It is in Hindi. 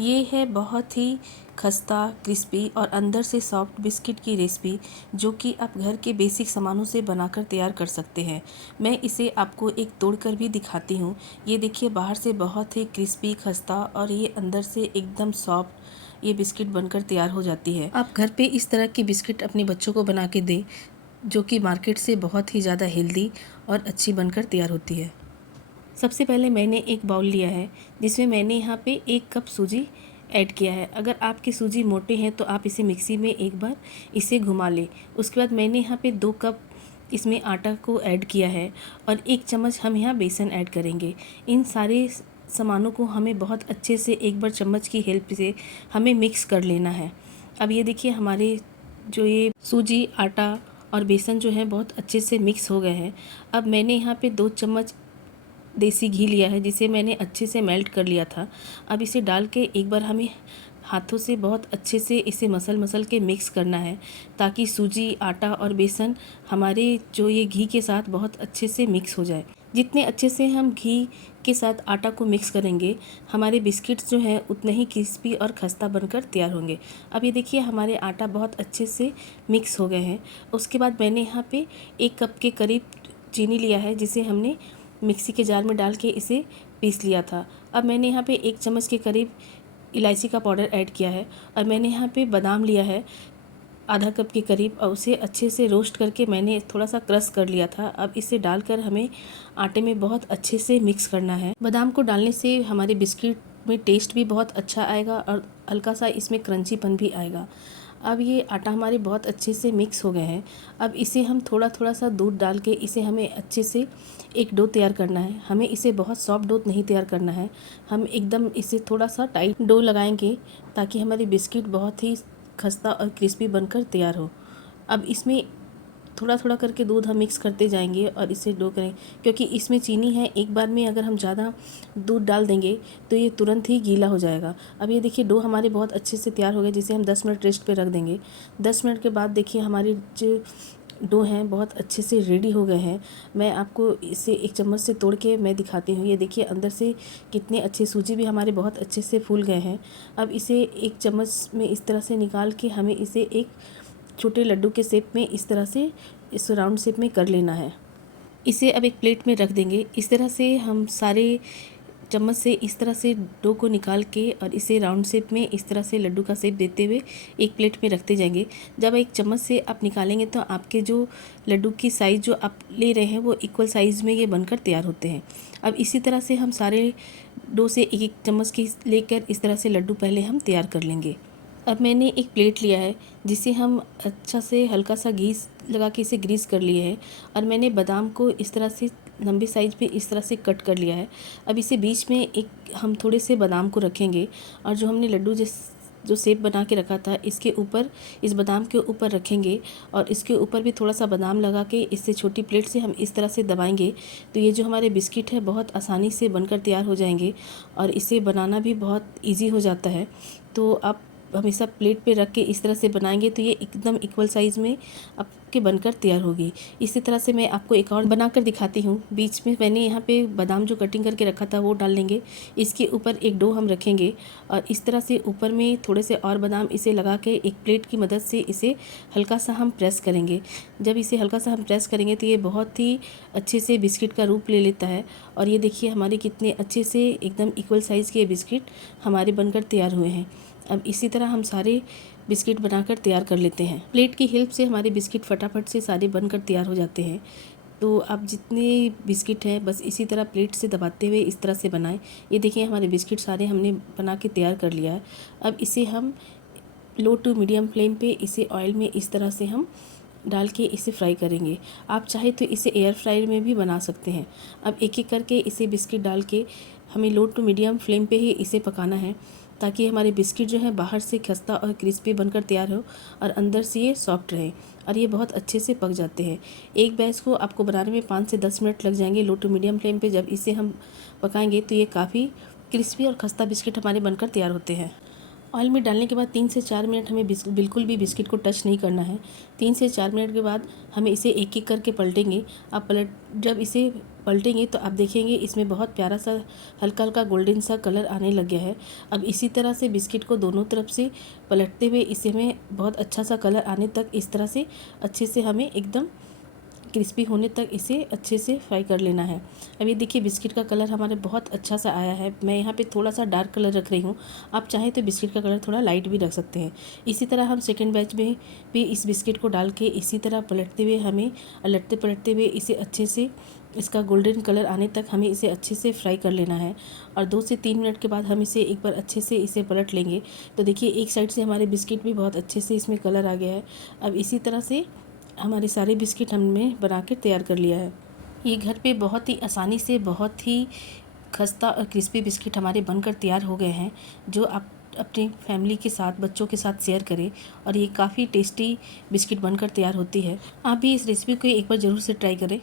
ये है बहुत ही खस्ता, क्रिस्पी और अंदर से सॉफ्ट बिस्किट की रेसिपी जो कि आप घर के बेसिक सामानों से बनाकर तैयार कर सकते हैं। मैं इसे आपको एक तोड़कर भी दिखाती हूँ। ये देखिए, बाहर से बहुत ही क्रिस्पी, खस्ता और ये अंदर से एकदम सॉफ्ट ये बिस्किट बनकर तैयार हो जाती है। आप घर पे इस तरह की बिस्किट अपने बच्चों को बना के दें, जो कि मार्केट से बहुत ही ज़्यादा हेल्दी और अच्छी बनकर तैयार होती है। सबसे पहले मैंने एक बाउल लिया है जिसमें मैंने यहाँ पे 1 कप सूजी ऐड किया है। अगर आपकी सूजी मोटे हैं तो आप इसे मिक्सी में एक बार इसे घुमा लें। उसके बाद मैंने यहाँ पे 2 कप इसमें आटा को ऐड किया है और 1 चम्मच हम यहाँ बेसन ऐड करेंगे। इन सारे सामानों को हमें बहुत अच्छे से एक बार चम्मच की हेल्प से हमें मिक्स कर लेना है। अब ये देखिए, हमारे जो ये सूजी, आटा और बेसन जो है बहुत अच्छे से मिक्स हो गए हैं। अब मैंने यहाँ पे 2 चम्मच देसी घी लिया है जिसे मैंने अच्छे से मेल्ट कर लिया था। अब इसे डाल के एक बार हमें हाथों से बहुत अच्छे से इसे मसल के मिक्स करना है, ताकि सूजी, आटा और बेसन हमारे जो ये घी के साथ बहुत अच्छे से मिक्स हो जाए। जितने अच्छे से हम घी के साथ आटा को मिक्स करेंगे, हमारे बिस्किट्स जो हैं उतने ही क्रिस्पी और खस्ता बनकर तैयार होंगे। अब ये देखिए, हमारे आटा बहुत अच्छे से मिक्स हो गए हैं। उसके बाद मैंने यहाँ पे 1 कप के करीब चीनी लिया है जिसे हमने मिक्सी के जार में डाल के इसे पीस लिया था। अब मैंने यहाँ पे 1 चम्मच के करीब इलायची का पाउडर ऐड किया है और मैंने यहाँ पे बादाम लिया है आधा कप के करीब और उसे अच्छे से रोस्ट करके मैंने थोड़ा सा क्रश कर लिया था। अब इसे डालकर हमें आटे में बहुत अच्छे से मिक्स करना है। बादाम को डालने से हमारे बिस्किट में टेस्ट भी बहुत अच्छा आएगा और हल्का सा इसमें क्रंचीपन भी आएगा। अब ये आटा हमारे बहुत अच्छे से मिक्स हो गए हैं। अब इसे हम थोड़ा थोड़ा सा दूध डाल के इसे हमें अच्छे से एक डो तैयार करना है। हमें इसे बहुत सॉफ्ट डो नहीं तैयार करना है, हम एकदम इसे थोड़ा सा टाइट डो लगाएंगे ताकि हमारी बिस्किट बहुत ही खस्ता और क्रिस्पी बनकर तैयार हो। अब इसमें थोड़ा थोड़ा करके दूध हम मिक्स करते जाएंगे और इसे डो करें, क्योंकि इसमें चीनी है। एक बार में अगर हम ज़्यादा दूध डाल देंगे तो ये तुरंत ही गीला हो जाएगा। अब ये देखिए, डो हमारे बहुत अच्छे से तैयार हो गए, जिसे हम 10 मिनट रेस्ट पे रख देंगे। 10 मिनट के बाद देखिए, हमारी जो डो हैं बहुत अच्छे से रेडी हो गए हैं। मैं आपको इसे 1 चम्मच से तोड़ के मैं दिखाती हूँ। ये देखिए, अंदर से कितने अच्छे सूजी भी हमारे बहुत अच्छे से फूल गए हैं। अब इसे 1 चम्मच में इस तरह से निकाल के हमें इसे एक छोटे लड्डू के शेप में इस तरह से इस राउंड शेप में कर लेना है। इसे अब एक प्लेट में रख देंगे। इस तरह से हम सारे चम्मच से इस तरह से डो को निकाल के और इसे राउंड शेप में इस तरह से लड्डू का शेप देते हुए एक प्लेट में रखते जाएंगे। जब एक चम्मच से आप निकालेंगे तो आपके जो लड्डू की साइज़ जो आप ले रहे हैं वो इक्वल साइज़ में ये बनकर तैयार होते हैं। अब इसी तरह से हम सारे डो से एक एक चम्मच की लेकर इस तरह से लड्डू पहले हम तैयार कर लेंगे। अब मैंने एक प्लेट लिया है जिसे हम अच्छा से हल्का सा घी लगा के इसे ग्रीस कर लिए है और मैंने बादाम को इस तरह से लंबे साइज पे इस तरह से कट कर लिया है। अब इसे बीच में एक हम थोड़े से बादाम को रखेंगे और जो हमने लड्डू जो शेप बना के रखा था इसके ऊपर, इस बादाम के ऊपर रखेंगे और इसके ऊपर भी थोड़ा सा बादाम लगा के इससे छोटी प्लेट से हम इस तरह से दबाएंगे तो ये जो हमारे बिस्किट है बहुत आसानी से बनकर तैयार हो जाएंगे और इसे बनाना भी बहुत ईजी हो जाता है। तो आप हमेशा प्लेट पे रख के इस तरह से बनाएंगे तो ये एकदम इक्वल साइज़ में आपके बनकर तैयार होगी। इसी तरह से मैं आपको एक और बनाकर दिखाती हूँ। बीच में मैंने यहाँ पे बादाम जो कटिंग करके रखा था वो डाल लेंगे। इसके ऊपर एक डो हम रखेंगे और इस तरह से ऊपर में थोड़े से और बादाम इसे लगा के एक प्लेट की मदद से इसे हल्का सा हम प्रेस करेंगे। जब इसे हल्का सा हम प्रेस करेंगे तो ये बहुत ही अच्छे से बिस्किट का रूप ले लेता है। और ये देखिए, हमारे कितने अच्छे से एकदम इक्वल साइज़ के बिस्किट हमारे बनकर तैयार हुए हैं। अब इसी तरह हम सारे बिस्किट बनाकर तैयार कर लेते हैं। प्लेट की हेल्प से हमारे बिस्किट फटाफट से सारे बनकर तैयार हो जाते हैं। तो आप जितने बिस्किट हैं बस इसी तरह प्लेट से दबाते हुए इस तरह से बनाएं। ये देखिए, हमारे बिस्किट सारे हमने बना के तैयार कर लिया है। अब इसे हम लो टू मीडियम फ्लेम पे इसे ऑयल में इस तरह से हम डाल के इसे फ्राई करेंगे। आप चाहे तो इसे एयर फ्रायर में भी बना सकते हैं। अब एक एक करके इसे बिस्किट डाल के हमें लो टू मीडियम फ्लेम पे ही इसे पकाना है, ताकि हमारे बिस्किट जो है बाहर से खस्ता और क्रिस्पी बनकर तैयार हो और अंदर से ये सॉफ्ट रहे और ये बहुत अच्छे से पक जाते हैं। एक बैच को आपको बनाने में 5 से 10 मिनट लग जाएंगे लो टू मीडियम फ्लेम पे। जब इसे हम पकाएंगे तो ये काफ़ी क्रिस्पी और खस्ता बिस्किट हमारे बनकर तैयार होते हैं। ऑयल में डालने के बाद 3 से 4 मिनट हमें बिल्कुल भी बिस्किट को टच नहीं करना है। 3 से 4 मिनट के बाद हमें इसे एक एक करके पलटेंगे। आप जब इसे पलटेंगे तो आप देखेंगे इसमें बहुत प्यारा सा हल्का हल्का गोल्डन सा कलर आने लग गया है। अब इसी तरह से बिस्किट को दोनों तरफ से पलटते हुए इसे में बहुत अच्छा सा कलर आने तक इस तरह से अच्छे से हमें एकदम क्रिस्पी होने तक इसे अच्छे से फ्राई कर लेना है। अब ये देखिए बिस्किट का कलर हमारे बहुत अच्छा सा आया है। मैं यहाँ पे थोड़ा सा डार्क कलर रख रही हूँ, आप चाहें तो बिस्किट का कलर थोड़ा लाइट भी रख सकते हैं। इसी तरह हम सेकेंड बैच में भी इस बिस्किट को डाल के इसी तरह पलटते हुए हमें पलटते पलटते हुए इसे अच्छे से इसका गोल्डन कलर आने तक हमें इसे अच्छे से फ्राई कर लेना है। और 2 से 3 मिनट के बाद हम इसे एक बार अच्छे से इसे पलट लेंगे। तो देखिए एक साइड से हमारे बिस्किट भी बहुत अच्छे से इसमें कलर आ गया है। अब इसी तरह से हमारे सारे बिस्किट हमने बना के तैयार कर लिया है। ये घर पे बहुत ही आसानी से बहुत ही खस्ता और क्रिस्पी बिस्किट हमारे बनकर तैयार हो गए हैं, जो आप अपनी फैमिली के साथ बच्चों के साथ शेयर करें। और ये काफ़ी टेस्टी बिस्किट बनकर तैयार होती है। आप भी इस रेसिपी को एक बार ज़रूर से ट्राई करें।